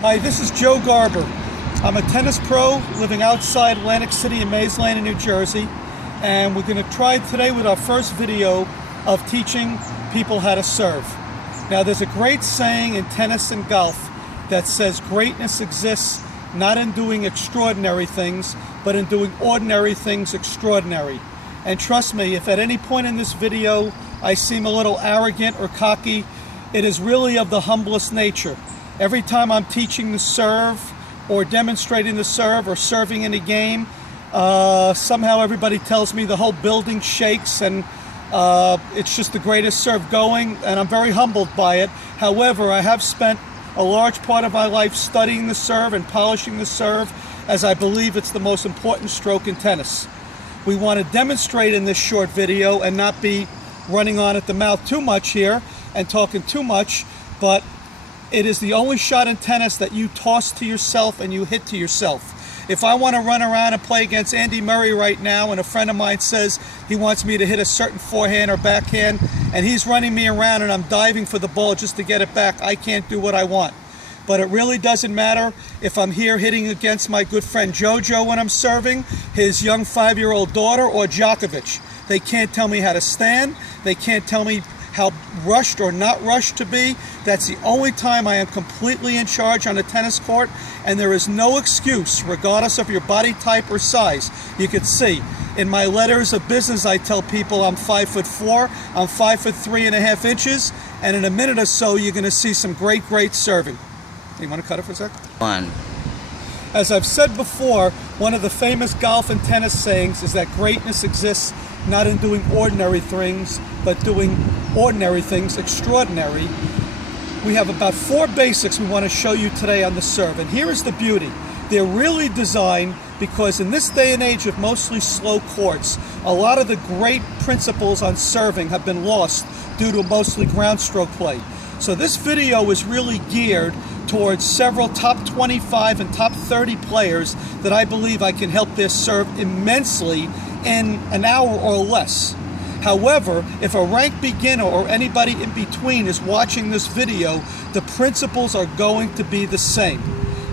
Hi, this is Joe Garber. I'm a tennis pro living outside Atlantic City in Mays Lane in New Jersey, and we're going to try today with our first video of teaching people how to serve. Now, there's a great saying in tennis and golf that says greatness exists not in doing extraordinary things, but in doing ordinary things extraordinary. And trust me, if at any point in this video I seem a little arrogant or cocky, it is really of the humblest nature. Every time I'm teaching the serve or demonstrating the serve or serving in a game, somehow everybody tells me the whole building shakes and it's just the greatest serve going, and I'm very humbled by it. However, I have spent a large part of my life studying the serve and polishing the serve, as I believe it's the most important stroke in tennis. We want to demonstrate in this short video and not be running on at the mouth too much here and talking too much, but it is the only shot in tennis that you toss to yourself and you hit to yourself. If I want to run around and play against Andy Murray right now and a friend of mine says he wants me to hit a certain forehand or backhand and he's running me around and I'm diving for the ball just to get it back, I can't do what I want. But it really doesn't matter if I'm here hitting against my good friend Jojo when I'm serving, his young 5-year-old daughter, or Djokovic. They can't tell me how to stand. They can't tell me how rushed or not rushed to be. That's the only time I am completely in charge on a tennis court, and there is no excuse, regardless of your body type or size. You can see in my letters of business I tell people I'm 5'4", I'm 5'3.5", and in a minute or so you're going to see some great serving. You want to cut it for a sec? One. As I've said before, one of the famous golf and tennis sayings is that greatness exists not in doing ordinary things, but doing ordinary things extraordinary. We have about 4 basics we want to show you today on the serve, and here is the beauty. They're really designed because in this day and age of mostly slow courts, a lot of the great principles on serving have been lost due to mostly ground stroke play. So this video is really geared towards several top 25 and top 30 players that I believe I can help their serve immensely in an hour or less. However, if a ranked beginner or anybody in between is watching this video, the principles are going to be the same.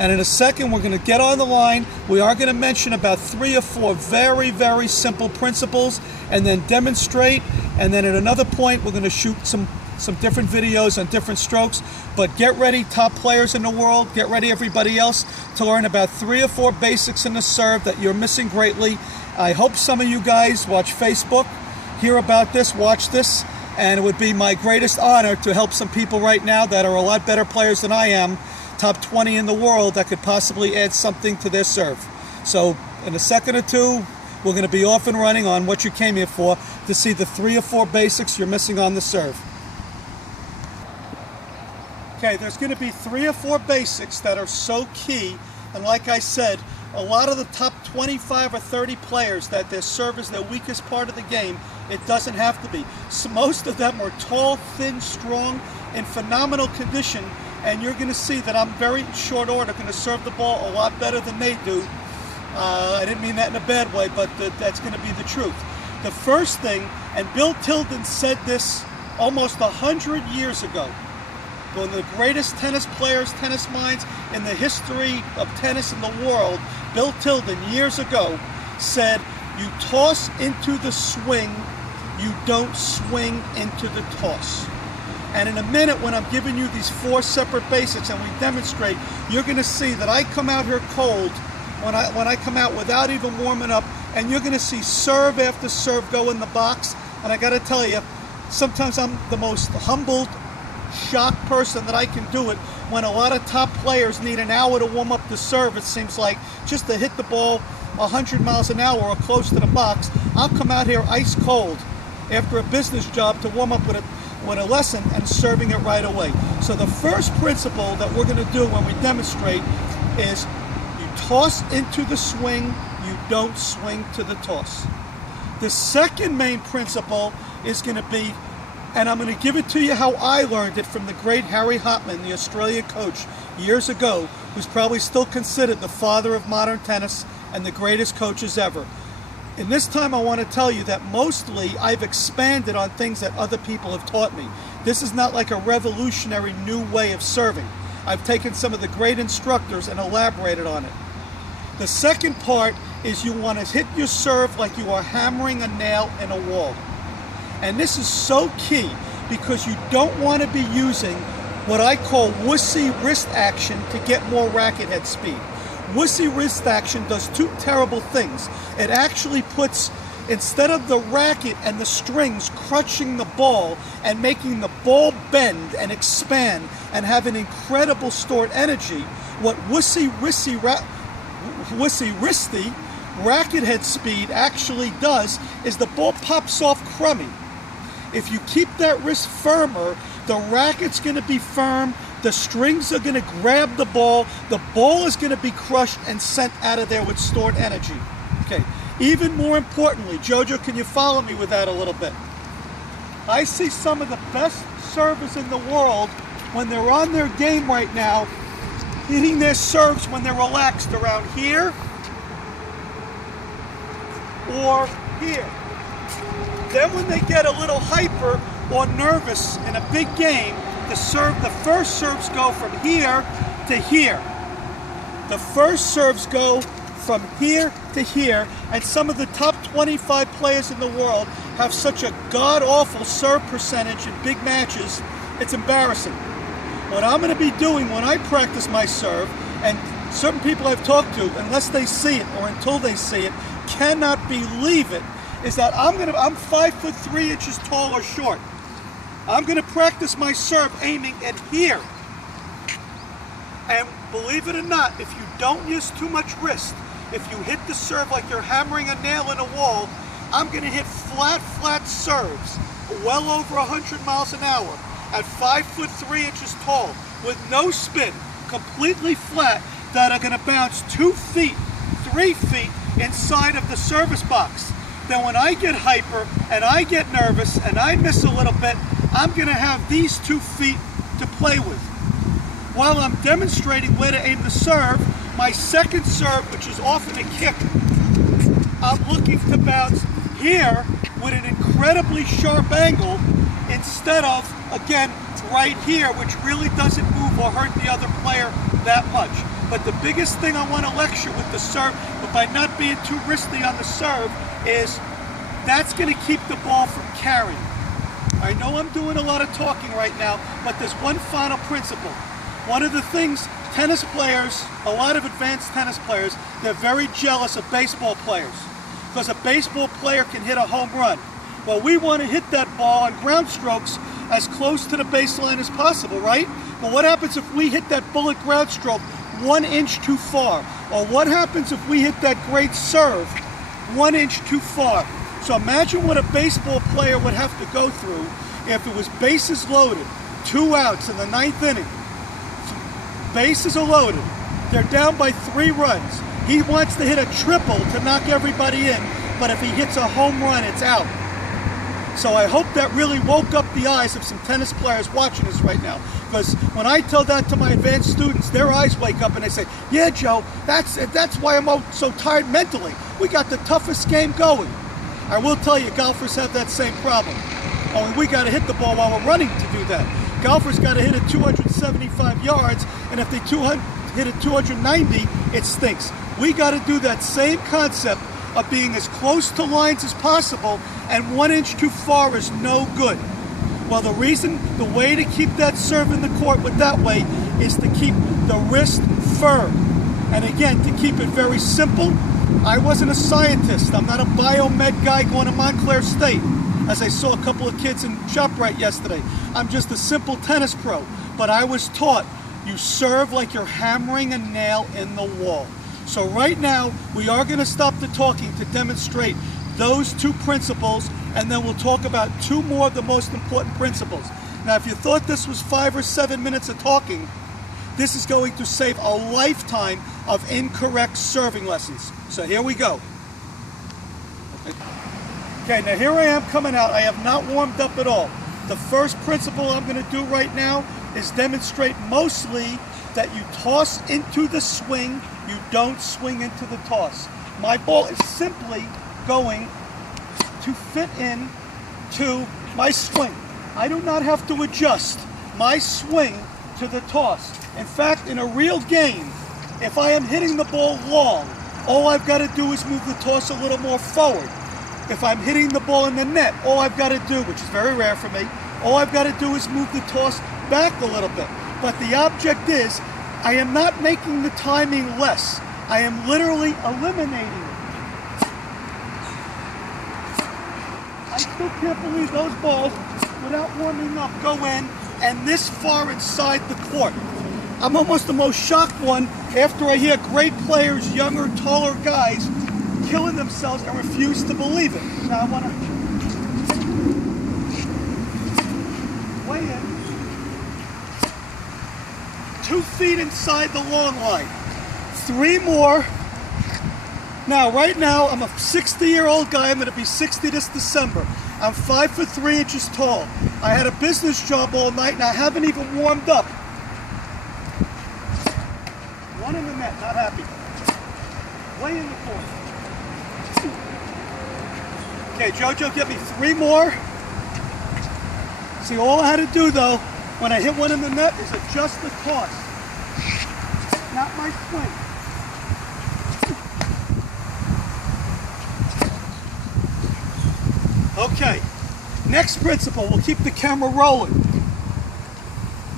And in a second, we're going to get on the line. We are going to mention about 3 or 4 very simple principles and then demonstrate. And then at another point, we're going to shoot some different videos on different strokes. But get ready, top players in the world, get ready everybody else, to learn about 3 or 4 basics in the serve that you're missing greatly. I hope some of you guys watch Facebook, hear about this, watch this, and it would be my greatest honor to help some people right now that are a lot better players than I am, top 20 in the world, that could possibly add something to their serve. So in a second or two, we're going to be off and running on what you came here for, to see the 3 or 4 basics you're missing on the serve. Okay, there's going to be 3 or 4 basics that are so key, and like I said, a lot of the top 25 or 30 players that their serve is their weakest part of the game, it doesn't have to be. So most of them are tall, thin, strong, in phenomenal condition, and you're going to see that I'm very short order going to serve the ball a lot better than they do. I didn't mean that in a bad way, but that's going to be the truth. The first thing, and Bill Tilden said this almost 100 years ago, one of the greatest tennis players, tennis minds in the history of tennis in the world, Bill Tilden, years ago, said, you toss into the swing, you don't swing into the toss. And in a minute, when I'm giving you these 4 separate basics and we demonstrate, you're going to see that I come out here cold when I come out without even warming up, and you're going to see serve after serve go in the box. And I got to tell you, sometimes I'm the most humbled, shocked person that I can do it when a lot of top players need an hour to warm up the serve. It seems like just to hit the ball 100 miles an hour or close to the box. I'll come out here ice cold after a business job to warm up with a lesson and serving it right away. So the first principle that we're going to do when we demonstrate is you toss into the swing, you don't swing to the toss. The second main principle is going to be, and I'm going to give it to you how I learned it from the great Harry Hopman, the Australian coach years ago, who's probably still considered the father of modern tennis and the greatest coaches ever. In this time, I want to tell you that mostly I've expanded on things that other people have taught me. This is not like a revolutionary new way of serving. I've taken some of the great instructors and elaborated on it. The second part is you want to hit your serve like you are hammering a nail in a wall. And this is so key because you don't want to be using what I call wussy wrist action to get more racket head speed. Wussy wrist action does two terrible things. It actually puts, instead of the racket and the strings crushing the ball and making the ball bend and expand and have an incredible stored energy, what wussy wristy racket head speed actually does is the ball pops off crummy. If you keep that wrist firmer, the racket's going to be firm, the strings are going to grab the ball is going to be crushed and sent out of there with stored energy. Okay. Even more importantly, Jojo, can you follow me with that a little bit? I see some of the best servers in the world when they're on their game right now, hitting their serves when they're relaxed around here or here. Then when they get a little hyper or nervous in a big game, the first serves go from here to here. The first serves go from here to here, and some of the top 25 players in the world have such a god-awful serve percentage in big matches, it's embarrassing. What I'm going to be doing when I practice my serve, and certain people I've talked to, unless they see it or until they see it, cannot believe it, is that I'm 5'3" tall or short. I'm going to practice my serve aiming at here. And believe it or not, if you don't use too much wrist, if you hit the serve like you're hammering a nail in a wall, I'm going to hit flat serves, well over 100 miles an hour, at 5'3" tall, with no spin, completely flat, that are going to bounce 2 feet, 3 feet inside of the service box. Then when I get hyper and I get nervous and I miss a little bit, I'm going to have these 2 feet to play with. While I'm demonstrating where to aim the serve, my second serve, which is often a kick, I'm looking to bounce here with an incredibly sharp angle instead of, again, right here, which really doesn't move or hurt the other player that much. But the biggest thing I want to lecture with the serve, but by not being too risky on the serve, is that's going to keep the ball from carrying. I know I'm doing a lot of talking right now, but there's one final principle. One of the things tennis players, a lot of advanced tennis players, they're very jealous of baseball players because a baseball player can hit a home run. Well, we want to hit that ball on ground strokes as close to the baseline as possible, right? But what happens if we hit that bullet ground stroke 1 inch too far? Or what happens if we hit that great serve 1 inch too far? So imagine what a baseball player would have to go through if it was bases loaded, 2 outs in the 9th inning. Bases are loaded. They're down by 3 runs. He wants to hit a triple to knock everybody in, but if he hits a home run, it's out. So I hope that really woke up the eyes of some tennis players watching this right now. Because when I tell that to my advanced students, their eyes wake up and they say, yeah, Joe, that's why I'm so tired mentally. We got the toughest game going. I will tell you, golfers have that same problem. Only we got to hit the ball while we're running to do that. Golfers got to hit it 275 yards, and if they hit it 290, it stinks. We got to do that same concept of being as close to lines as possible, and 1 inch too far is no good. Well, the way to keep that serve in the court with that way is to keep the wrist firm. And again, to keep it very simple, I wasn't a scientist. I'm not a biomed guy going to Montclair State, as I saw a couple of kids in ShopRite yesterday. I'm just a simple tennis pro. But I was taught, you serve like you're hammering a nail in the wall. So right now, we are going to stop the talking to demonstrate those 2 principles, and then we'll talk about 2 more of the most important principles. Now, if you thought this was 5 or 7 minutes of talking, this is going to save a lifetime of incorrect serving lessons. So here we go. Okay, now here I am coming out. I have not warmed up at all. The first principle I'm going to do right now is demonstrate mostly that you toss into the swing, you don't swing into the toss. My ball is simply going to fit in to my swing. I do not have to adjust my swing to the toss. In fact, in a real game, if I am hitting the ball long, all I've got to do is move the toss a little more forward. If I'm hitting the ball in the net, all I've got to do, which is very rare for me, all I've got to do is move the toss back a little bit. But the object is, I am not making the timing less. I am literally eliminating it. I still can't believe those balls, without warming up, go in and this far inside the court. I'm almost the most shocked one after I hear great players, younger, taller guys, killing themselves and refuse to believe it. Now I want to weigh in. 2 feet inside the long line. 3 more. Now, right now, I'm a 60-year-old guy. I'm going to be 60 this December. I'm 5'3" tall. I had a business job all night, and I haven't even warmed up. 1 in the net, not happy. Way in the corner. Okay, JoJo, get me 3 more. See, all I had to do, though, when I hit 1 in the net, is adjust the toss. Not my swing. Okay, next principle, we'll keep the camera rolling.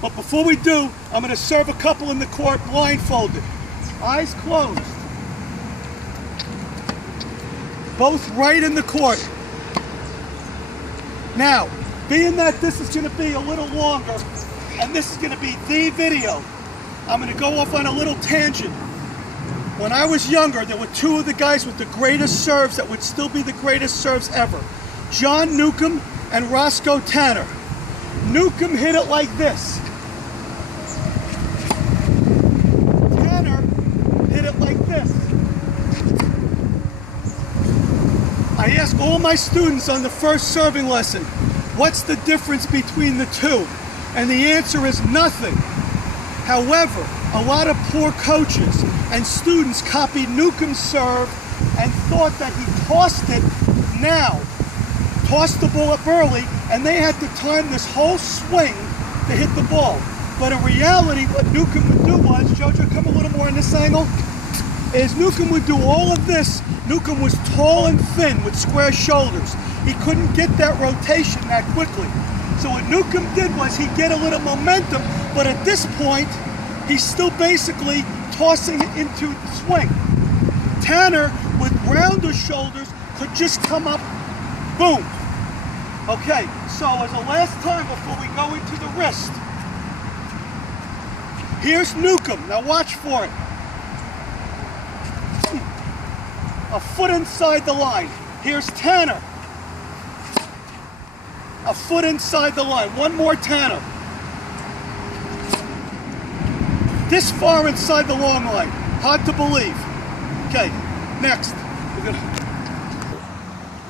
But before we do, I'm going to serve a couple in the court blindfolded. Eyes closed. Both right in the court. Now, being that this is going to be a little longer, and this is going to be the video, I'm going to go off on a little tangent. When I was younger, there were 2 of the guys with the greatest serves that would still be the greatest serves ever. John Newcomb and Roscoe Tanner. Newcomb hit it like this. Tanner hit it like this. I ask all my students on the first serving lesson, what's the difference between the 2? And the answer is nothing. However, a lot of poor coaches and students copied Newcomb's serve and thought that he tossed it now. Tossed the ball up early, and they had to time this whole swing to hit the ball. But in reality, what Newcomb would do was, JoJo, come a little more in this angle, is Newcomb would do all of this. Newcomb was tall and thin with square shoulders. He couldn't get that rotation that quickly. So what Newcomb did was he'd get a little momentum, but at this point, he's still basically tossing it into the swing. Tanner, with rounder shoulders, could just come up, boom. Okay, so as a last time before we go into the wrist, here's Newcomb. Now watch for it. A foot inside the line. Here's Tanner. A foot inside the line. 1 more Tanner. This far inside the long line. Hard to believe. Okay, next. We're gonna